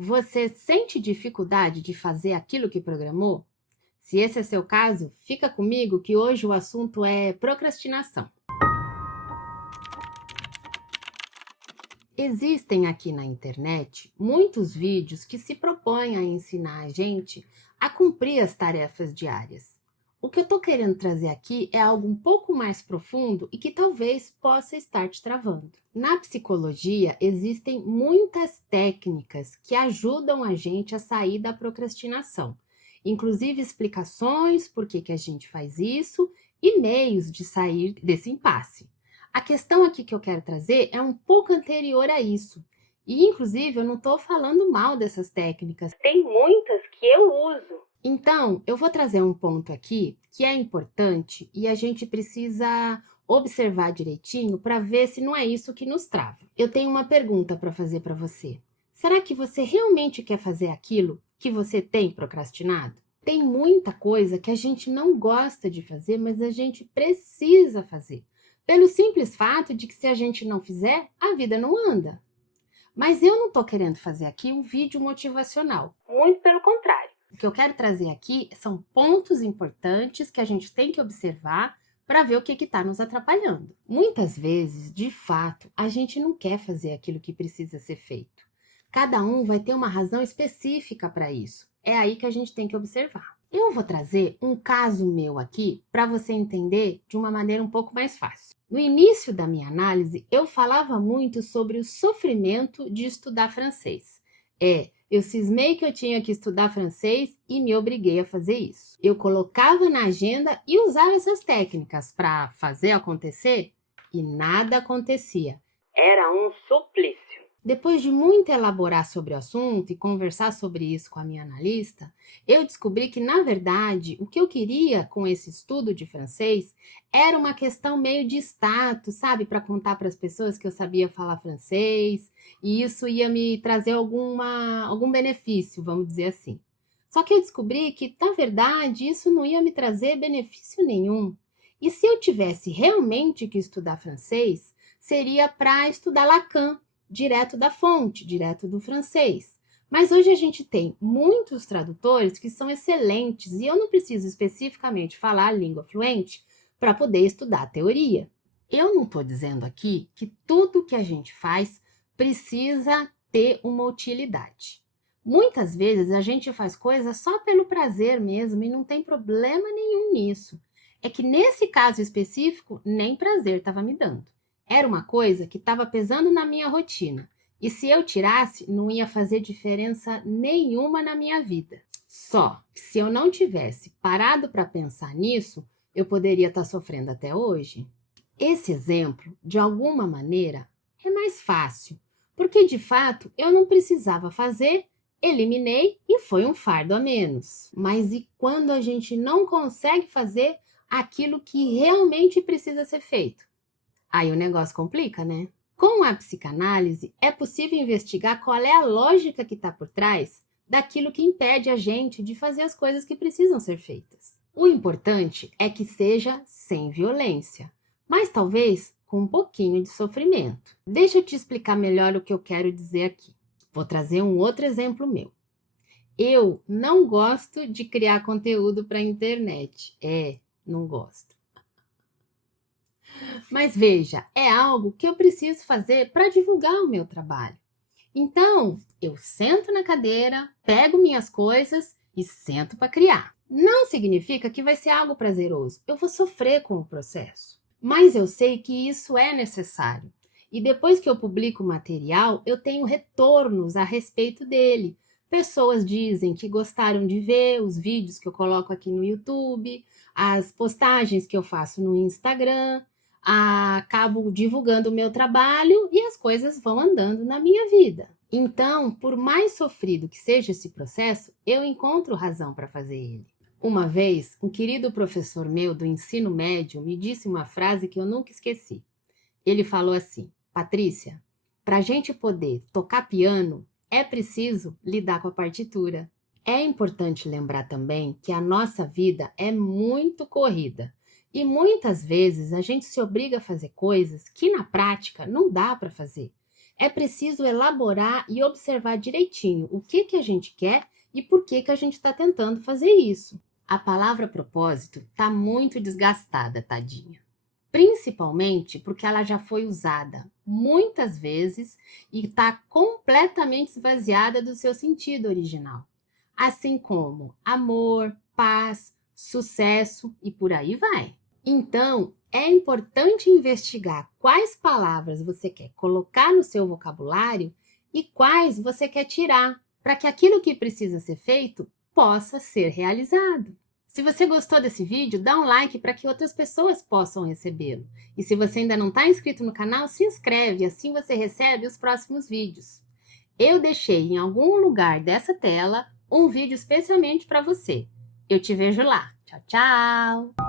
Você sente dificuldade de fazer aquilo que programou? Se esse é seu caso, fica comigo que hoje o assunto é procrastinação. Existem aqui na internet muitos vídeos que se propõem a ensinar a gente a cumprir as tarefas diárias. O que eu estou querendo trazer aqui é algo um pouco mais profundo e que talvez possa estar te travando. Na psicologia, existem muitas técnicas que ajudam a gente a sair da procrastinação, inclusive explicações por que a gente faz isso e meios de sair desse impasse. A questão aqui que eu quero trazer é um pouco anterior a isso. E, inclusive, eu não estou falando mal dessas técnicas. Tem muitas que eu uso. Então, eu vou trazer um ponto aqui que é importante e a gente precisa observar direitinho para ver se não é isso que nos trava. Eu tenho uma pergunta para fazer para você. Será que você realmente quer fazer aquilo que você tem procrastinado? Tem muita coisa que a gente não gosta de fazer, mas a gente precisa fazer. Pelo simples fato de que se a gente não fizer, a vida não anda. Mas eu não estou querendo fazer aqui um vídeo motivacional. Muito pelo contrário. O que eu quero trazer aqui são pontos importantes que a gente tem que observar para ver o que está nos atrapalhando. Muitas vezes, de fato, a gente não quer fazer aquilo que precisa ser feito. Cada um vai ter uma razão específica para isso. É aí que a gente tem que observar. Eu vou trazer um caso meu aqui para você entender de uma maneira um pouco mais fácil. No início da minha análise, eu falava muito sobre o sofrimento de estudar francês. Eu cismei que eu tinha que estudar francês e me obriguei a fazer isso. Eu colocava na agenda e usava essas técnicas para fazer acontecer e nada acontecia. Era um suplício. Depois de muito elaborar sobre o assunto e conversar sobre isso com a minha analista, eu descobri que, na verdade, o que eu queria com esse estudo de francês era uma questão meio de status, sabe? Para contar para as pessoas que eu sabia falar francês, e isso ia me trazer algum benefício, vamos dizer assim. Só que eu descobri que, na verdade, isso não ia me trazer benefício nenhum. E se eu tivesse realmente que estudar francês, seria para estudar Lacan, direto da fonte, direto do francês. Mas hoje a gente tem muitos tradutores que são excelentes e eu não preciso especificamente falar a língua fluente para poder estudar a teoria. Eu não estou dizendo aqui que tudo que a gente faz precisa ter uma utilidade. Muitas vezes a gente faz coisas só pelo prazer mesmo e não tem problema nenhum nisso. É que nesse caso específico, nem prazer estava me dando. Era uma coisa que estava pesando na minha rotina. E se eu tirasse, não ia fazer diferença nenhuma na minha vida. Só que se eu não tivesse parado para pensar nisso, eu poderia estar sofrendo até hoje. Esse exemplo, de alguma maneira, é mais fácil, porque de fato eu não precisava fazer, eliminei e foi um fardo a menos. Mas e quando a gente não consegue fazer aquilo que realmente precisa ser feito? Aí o negócio complica, né? Com a psicanálise, é possível investigar qual é a lógica que está por trás daquilo que impede a gente de fazer as coisas que precisam ser feitas. O importante é que seja sem violência, mas talvez com um pouquinho de sofrimento. Deixa eu te explicar melhor o que eu quero dizer aqui. Vou trazer um outro exemplo meu. Eu não gosto de criar conteúdo para a internet. Não gosto. Mas veja, é algo que eu preciso fazer para divulgar o meu trabalho. Então, eu sento na cadeira, pego minhas coisas e sento para criar. Não significa que vai ser algo prazeroso. Eu vou sofrer com o processo. Mas eu sei que isso é necessário. E depois que eu publico o material, eu tenho retornos a respeito dele. Pessoas dizem que gostaram de ver os vídeos que eu coloco aqui no YouTube, as postagens que eu faço no Instagram. Acabo divulgando o meu trabalho e as coisas vão andando na minha vida. Então, por mais sofrido que seja esse processo, eu encontro razão para fazer ele. Uma vez, um querido professor meu do ensino médio me disse uma frase que eu nunca esqueci. Ele falou assim: Patrícia, para a gente poder tocar piano, é preciso lidar com a partitura. É importante lembrar também que a nossa vida é muito corrida. E muitas vezes a gente se obriga a fazer coisas que na prática não dá para fazer. É preciso elaborar e observar direitinho o que a gente quer e por que a gente está tentando fazer isso. A palavra propósito está muito desgastada, tadinha. Principalmente porque ela já foi usada muitas vezes e está completamente esvaziada do seu sentido original. Assim como amor, paz, sucesso e por aí vai. Então, é importante investigar quais palavras você quer colocar no seu vocabulário e quais você quer tirar, para que aquilo que precisa ser feito possa ser realizado. Se você gostou desse vídeo, dá um like para que outras pessoas possam recebê-lo. E se você ainda não está inscrito no canal, se inscreve, assim você recebe os próximos vídeos. Eu deixei em algum lugar dessa tela um vídeo especialmente para você. Eu te vejo lá. Tchau, tchau!